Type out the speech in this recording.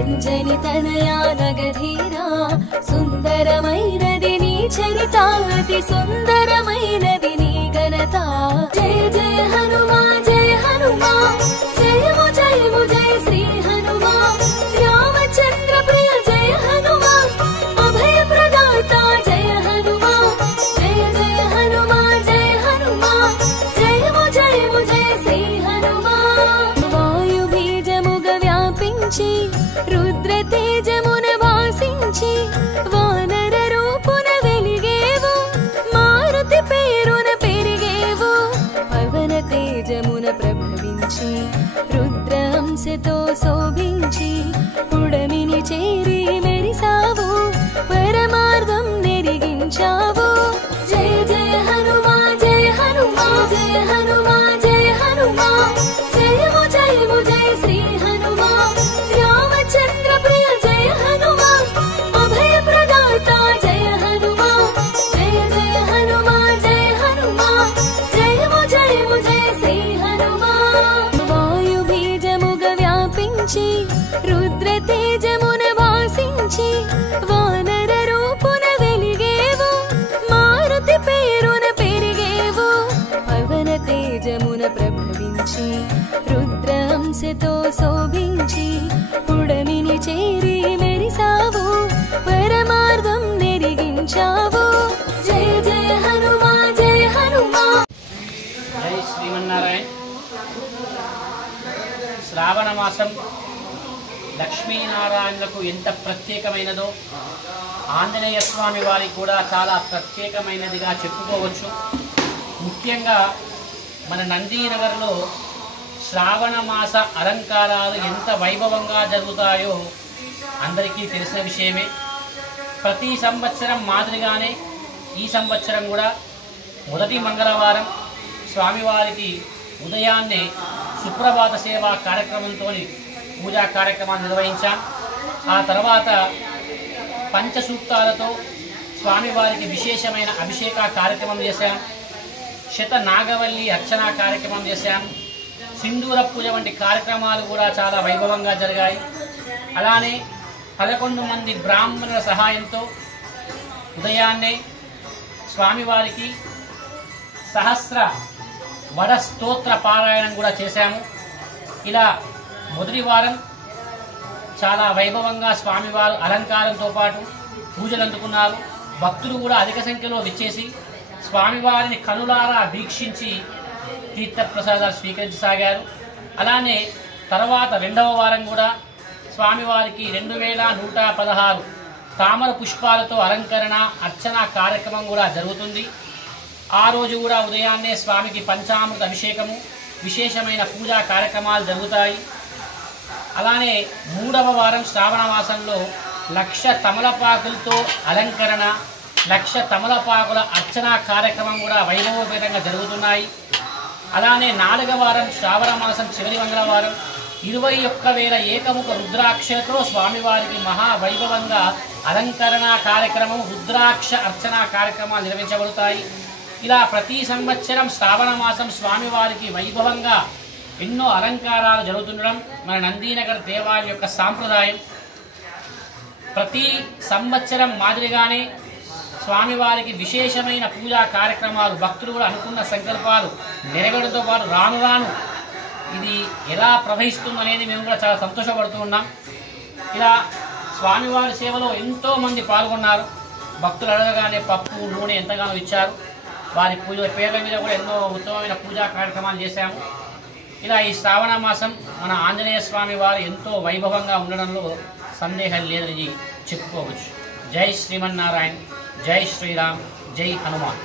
అంజని తనయా నగధీరా సుందరమైనది నీ చరిత అతి సుందరమైనది నీ ఘనత జయ జయ హనుమా జయ హనుమా జయము జయము జయ శ్రీ హనుమా రామచంద్ర ప్రియ జయ హనుమా అభయ ప్రదాత జయ హనుమా జయ జయ హనుమా జయ హనుమా జయము జయము జయ శ్రీ హనుమా వాయు బీజముగ వ్యాపించి రుద్ర తేజమున వాసించి వానర రూపున వెలిగేవు మారుతి పేరున పెరిగేవు పవన తేజమున ప్రభవించి రుద్రహంసతో శోభించి పుడమిని చేరి మెరిసావు పరమార్థం నెరిగించావు జయ జయ హనుమా జయ హనుమా జయ హనుమా జయ హనుమా జయము జయము జయ శ్రీ హనుమా రామచంద్ర ప్రియ జయ హనుమా అభయ ప్రదాత జయ హనుమా జయ జయ హనుమా జయ హనుమా జయము జయము జయ శ్రీ హనుమా వాయు బీజముగ వ్యాపించి రుద్ర తేజమున వాసించి వానర రూపున వెలిగేవు మారుతి పేరున పెరిగేవు పవన తేజమున ప్రభవించి రుద్రహంసతో శోభించి పుడమిని చేరి మెరిసావు పరమార్థం నెరిగించావు జయ జయ హనుమా జయ హనుమా జై శ్రీమన్నారాయణ. శ్రావణ మాసం లక్ష్మీనారాయణులకు ఎంత ప్రత్యేకమైనదో ఆంజనేయ స్వామి వారికి కూడా చాలా ప్రత్యేకమైనదిగా చెప్పుకోవచ్చు. ముఖ్యంగా మన నందీనగర్లో శ్రావణ మాస అలంకారాలు ఎంత వైభవంగా జరుగుతాయో అందరికీ తెలిసిన విషయమే. ప్రతి సంవత్సరం మాదిరిగానే ఈ సంవత్సరం కూడా మొదటి మంగళవారం స్వామివారికి ఉదయాన్నే సుప్రభాత సేవా కార్యక్రమంతో పూజా కార్యక్రమాన్ని నిర్వహించాం. ఆ తర్వాత పంచసూక్తాలతో స్వామివారికి విశేషమైన అభిషేక కార్యక్రమం చేశాం. శత నాగవల్లి అర్చన కార్యక్రమం చేశాం. సింధూర పూజ వంటి కార్యక్రమాలు కూడా చాలా వైభవంగా జరిగాయి. అలానే 11 మంది బ్రాహ్మణుల సహాయంతో ఉదయాన్నే స్వామివారికి సహస్ర వడ స్తోత్ర పారాయణం కూడా చేశాము. ఇలా మొదటి వారం చాలా వైభవంగా స్వామివారు అలంకారంతో పాటు పూజలు అందుకున్నారు. భక్తులు కూడా అధిక సంఖ్యలో విచ్చేసి స్వామివారిని కనులారా వీక్షించి తీర్థప్రసాదాలు స్వీకరించసాగారు. అలానే తర్వాత రెండవ వారం కూడా స్వామివారికి 2116 తామర పుష్పాలతో అలంకరణ అర్చన కార్యక్రమం కూడా జరుగుతుంది. ఆ రోజు కూడా ఉదయాన్నే స్వామికి పంచామృత అభిషేకము విశేషమైన పూజా కార్యక్రమాలు జరుగుతాయి. అలానే మూడవ వారం శ్రావణ మాసంలో 1,00,000 తమలపాకులతో అలంకరణ 1,00,000 తమలపాకుల అర్చన కార్యక్రమం కూడా వైభవపేతంగా జరుగుతున్నాయి. అలానే 4వ వారం శ్రావణ మాసం చివరి మంగళవారం 21,000 ఏకముఖ రుద్రాక్షలతో స్వామివారికి మహావైభవంగా అలంకరణ కార్యక్రమం రుద్రాక్ష అర్చన కార్యక్రమాలు నిర్వహించబడతాయి. ఇలా ప్రతి సంవత్సరం శ్రావణ మాసం స్వామివారికి వైభవంగా ఎన్నో అలంకారాలు జరుగుతుండడం మన నందీనగర్ దేవాలయం యొక్క సాంప్రదాయం. ప్రతి సంవత్సరం మాదిరిగానే స్వామివారికి విశేషమైన పూజా కార్యక్రమాలు భక్తులు కూడా అనుకున్న సంకల్పాలు నెరవేరడంతో పాటు రాను రాను ఇది ఎలా ప్రవహిస్తుందనేది మేము కూడా చాలా సంతోషపడుతూ ఉన్నాం. ఇలా స్వామివారి సేవలో ఎంతోమంది పాల్గొన్నారు. భక్తులు అడగగానే పప్పు నూనె ఎంతగానో ఇచ్చారు. వారి పూజ పేర్ల మీద కూడా ఎన్నో ఉత్తమమైన పూజా కార్యక్రమాలు చేశాము. ఇలా ఈ శ్రావణ మాసం మన ఆంజనేయ స్వామి వారు ఎంతో వైభవంగా ఉండడంలో సందేహం లేదని చెప్పుకోవచ్చు. జై శ్రీమన్నారాయణ, జై శ్రీరామ్, జై హనుమాన్.